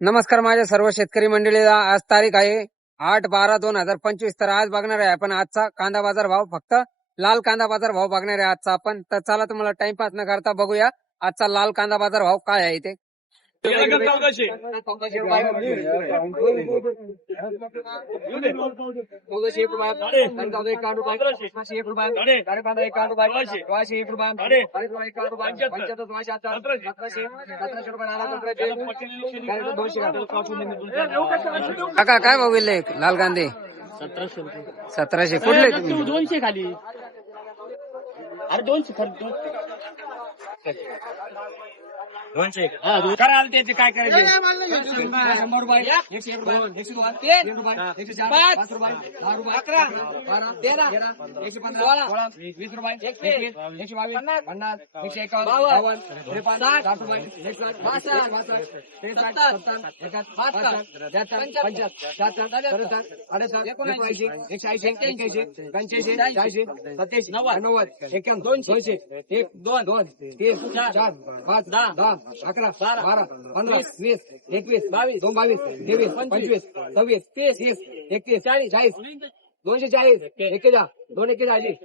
नमस्कार माझ्या सर्व शेतकरी मंडळीला. आज तारीख आहे 8/12/2025. तर आज बघणार आहे आपण आजचा कांदा बाजार भाव. फक्त लाल कांदा बाजार भाव बघणार आहे आजचा आपण. तर चला तुम्हाला टाइमपास न करता बघूया आजचा लाल कांदा बाजार भाव काय आहे ते. चौदाशे काका काय भाव गेले लाल कांदे? 1700. कुठले तुम्ही? 200 खाली. अरे 200 खर्च 200 कराल त्याचे काय करायचे? 100 रुपये 101 रुपये 102 रुपये 104 5 रुपये 10 रुपये 11 12 13 115 16 20 रुपये 122 50 151 52 53 60 रुपये 160 62 63 11 12 15 20 21 22 22 23 25 26 30 31 40 240 240 241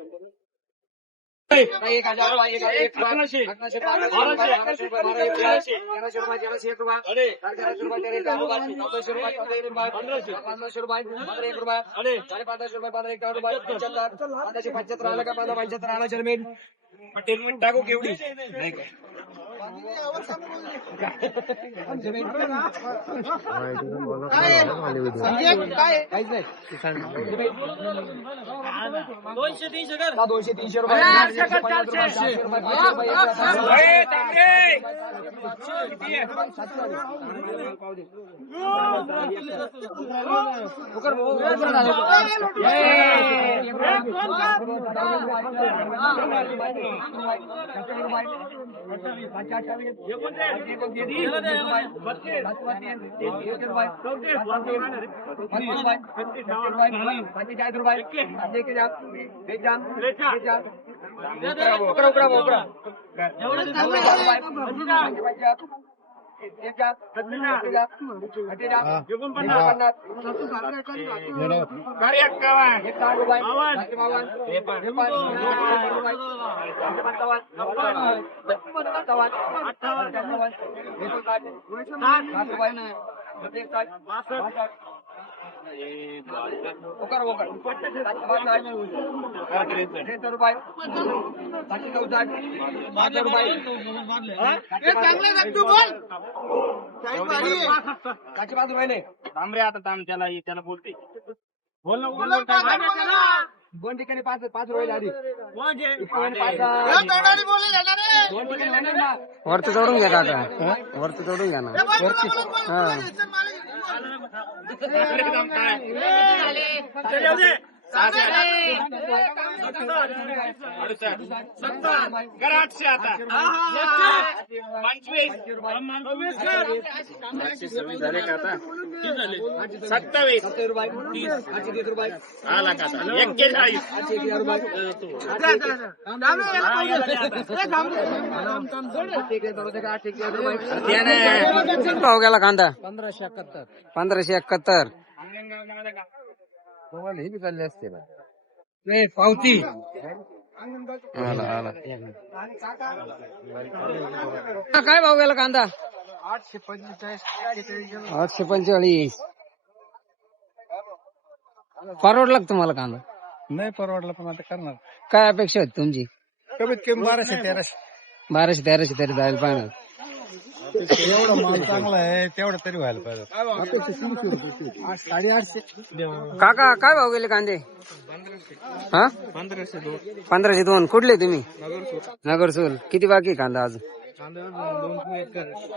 टाकू केवढी नाही का? दोनशे तीनशे रुपये आता त्याला बोलते बोल दोन ठिकाणी 5 रुपये आधी वरती जोडून घ्या काका, वरती जोडून घ्या ना. हा आता 25 झाले का आता? 27 रुपये आला का आता? 41 भाव गेला कांदा? 1571. 1571. हे बी चालले असते ना पावती काय भाव गेला कांदा? 845. 845. परवडला का तुम्हाला कांदा? नाही परवडला पण आता करणार काय अपेक्षा होती तुमची? कमीत कमी 1200-1300. 1200-1300 तरी जायला पाहिजे. एवढा माल चांगला आहे तेवढं तरी व्हायला पाहिजे. 850. काका काय भाव गेले कांदे? हा 1502. कुठले तुम्ही? नगरसूल. किती बाकी कांदा अजून?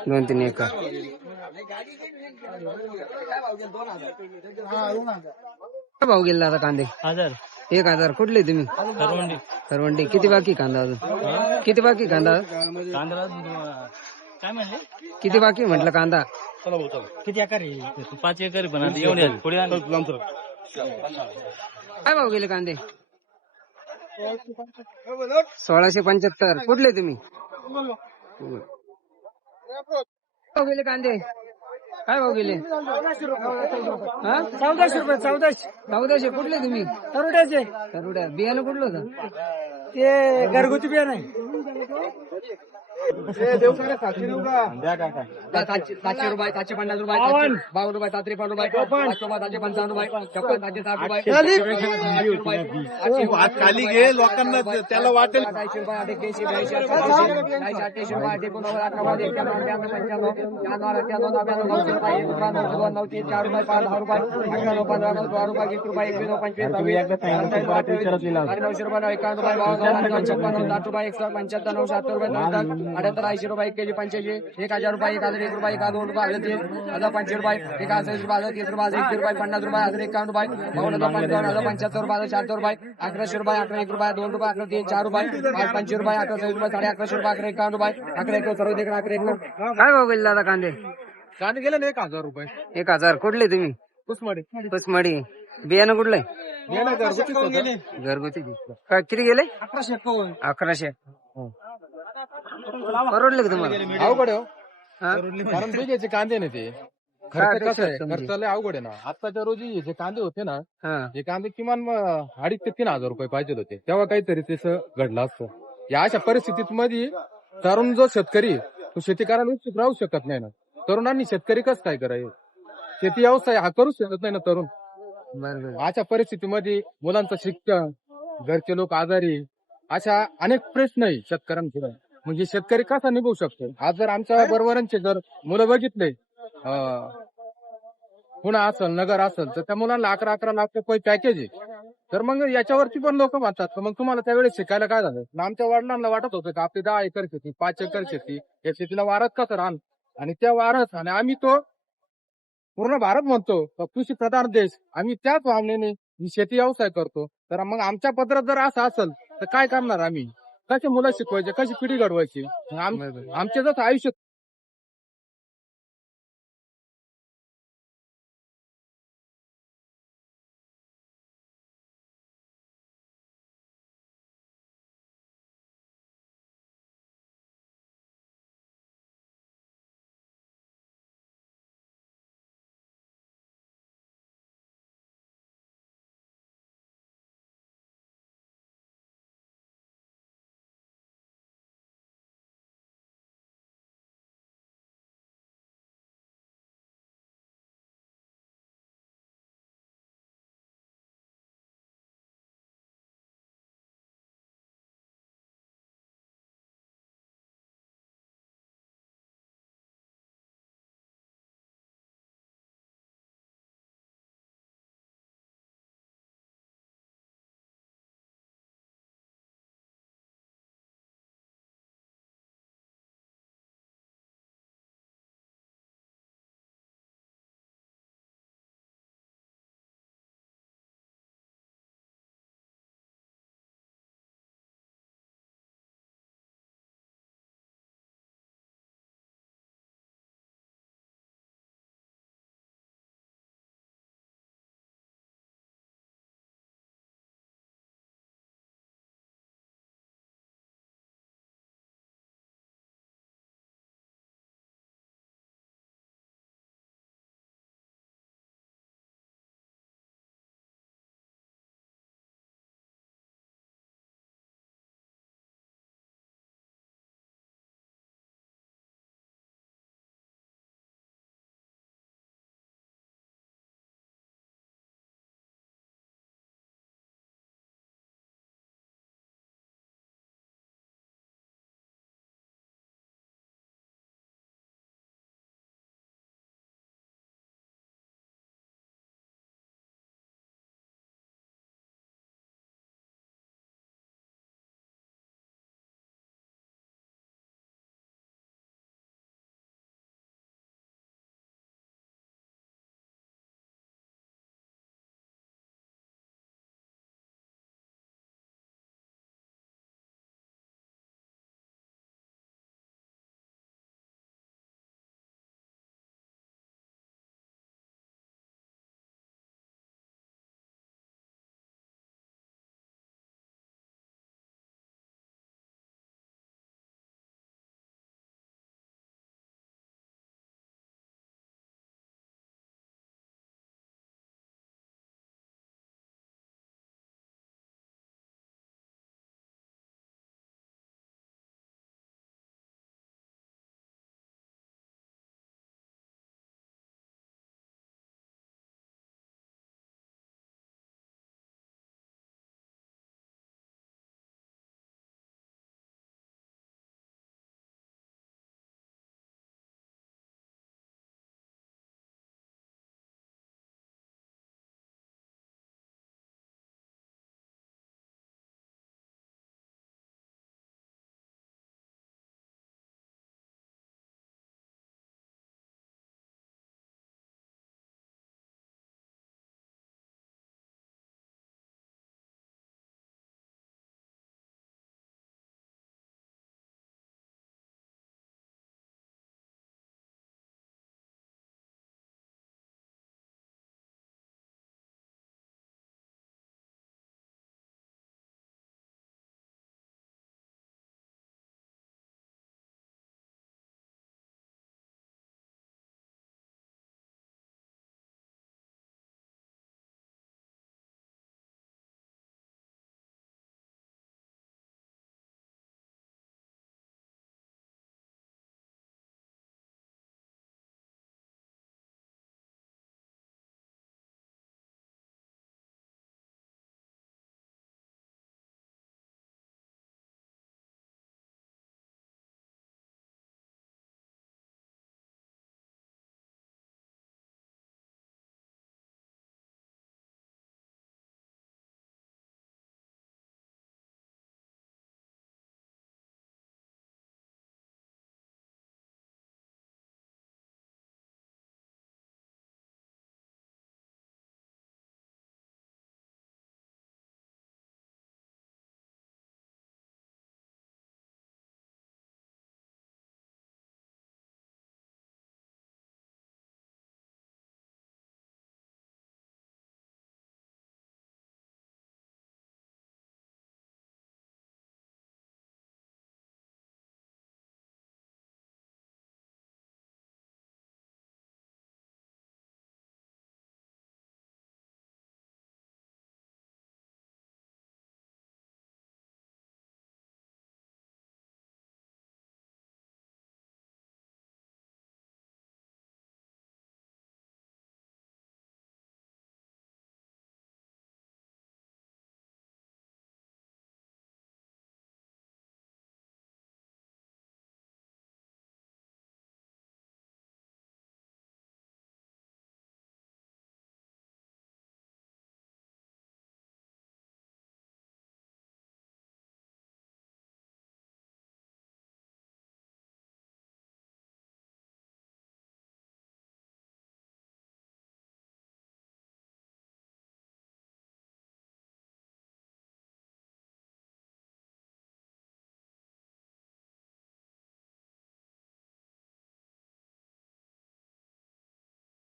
2-3 एकर. काय भाव गेला आता कांदे? 1000. कुठले तुम्ही? करवंडी. किती बाकी कांदा अजून? किती बाकी कांदा? काय म्हणले? किती बाकी म्हटलं कांदा? किती एकर? 5 एकर पण एवढे पुढे काय भाव गेले कांदे? 1675. कुठले तुम्ही? भाव गेले कांदे? काय भाव गेले? 1400 रुपये 1400 कुठले तुम्ही? तरुड्याचे तरुड्या. बियाणं कुठलं होतं? ते घरगुती बियाणं आहे. 700 रुपये 750 रुपये 750 रुपये 52 रुपये 753 रुपये 755 रुपये 56 रुपये आज खाली घे लोकांना त्याला वाटेल 80 रुपये 81 82 रुपये 89 80 रुपये 81 85 1000 रुपये 1000 1 रुपये 1 2 रुपये 1050 रुपये 1060 रुपये 30 रुपये 1 रुपये 50 रुपये 51 रुपये 52 रुपये 75 रुपये 400 रुपये 1100 रुपये 1 रुपये 2 रुपये 3 4 रुपये 5 रुपये 11 रुपये 1150 रुपये 51 रुपये 11 सर्व देखील 11 काय भाव गेले दादा कांदे? कांदे गेले ना 1000 रुपये 1000. कुठले तुम्ही? कुसमडे कुसमडी. बियाणं कुठलंय? गेले घरगुतीच होतं. घरगुती. काय किती गेले? 1100. परवडले का तुम्हाला? अवघड आहे हो. हा? कारण बिघ्याचे कांदे ना ते काय खर्च अपेक्षा कसं आहे आहे तुमची? खर्चाला अवघड आहे ना. आताच्या रोजी हे जे कांदे होते ना हा. हे कांदे किमान 2,500 ते 3,000 रुपये पाहिजे होते तेव्हा काहीतरी तसं घडलं असतं. या अशा परिस्थितीत मध्ये तरुण जो शेतकरी तो शेती करायला उत्सुक राहू शकत नाही ना. तरुणांनी शेतकरी कसं काय करायचं? शेती व्यवसाय हा करूच शकत नाही ना तरुण. बरोबर. अशा परिस्थितीमध्ये मुलांचं शिक्षण, घरचे लोक आजारी, अशा अनेक प्रश्न आहे शेतकऱ्यांपुढे. म्हणजे शेतकरी कसा निभवू शकतो? आज जर आमच्या बरोबरांचे जर मुलं बघितले पुणे असेल नगर असेल तर त्या मुलांना 11-11 लाख रुपये पॅकेज आहे. तर मग याच्यावरती पण लोक म्हणतात तर मग तुम्हाला त्यावेळेस शिकायला काय झालं? आमच्या वडिलांना वाटत होतं की आपली 10 एकर शेती 5 एकर शेती या शेतीला वारस कसं राहणार आणि त्या वारस आणि आम्ही तो पूर्ण भारत म्हणतो कृषी प्रधान देश आम्ही त्याच भावनेने ही शेती व्यवसाय करतो. तर मग आमच्या पत्रात जर असं असेल तर काय करणार आम्ही? कशी मुलं शिकवायचे? कशी पिढी घडवायची? आमचे जसं आयुष्य